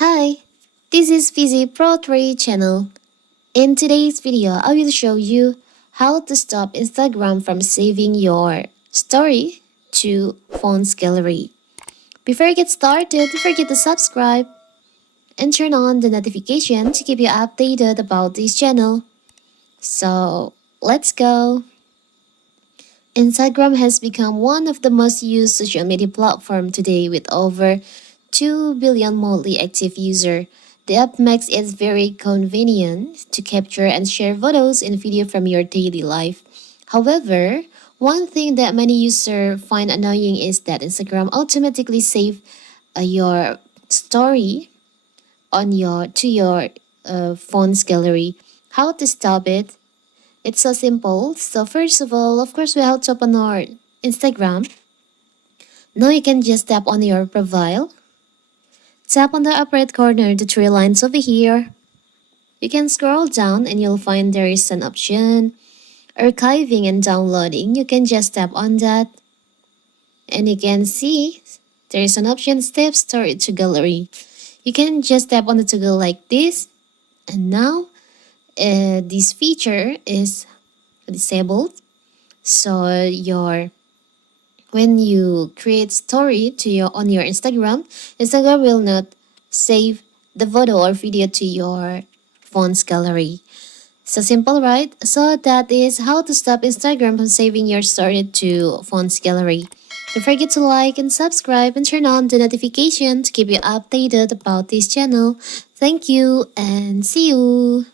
Hi, this is Fizzy Pro 3 channel. In today's video, I will show you how to stop Instagram from saving your story to phone's gallery. Before you get started, don't forget to subscribe and turn on the notification to keep you updated about this channel. So, let's go. Instagram has become one of the most used social media platforms today with over 2 billion monthly active users. The app makes it very convenient to capture and share photos and video from your daily life. However, one thing that many users find annoying is that Instagram automatically saves your story on your phone's gallery. How to stop it? It's so simple. So first of all, of course, we have to open our Instagram. Now you can just tap on your profile. Tap on the upper right corner, the three lines over here. You can scroll down and you'll find there is an option, archiving and downloading. You can just tap on that. And you can see there is an option, save story to gallery. You can just tap on the toggle like this. And now this feature is disabled. So when you create story to your on your Instagram, Instagram will not save the photo or video to your phone's gallery. So simple, right? So that is how to stop Instagram from saving your story to phone's gallery. Don't forget to like and subscribe and turn on the notification to keep you updated about this channel. Thank you and see you.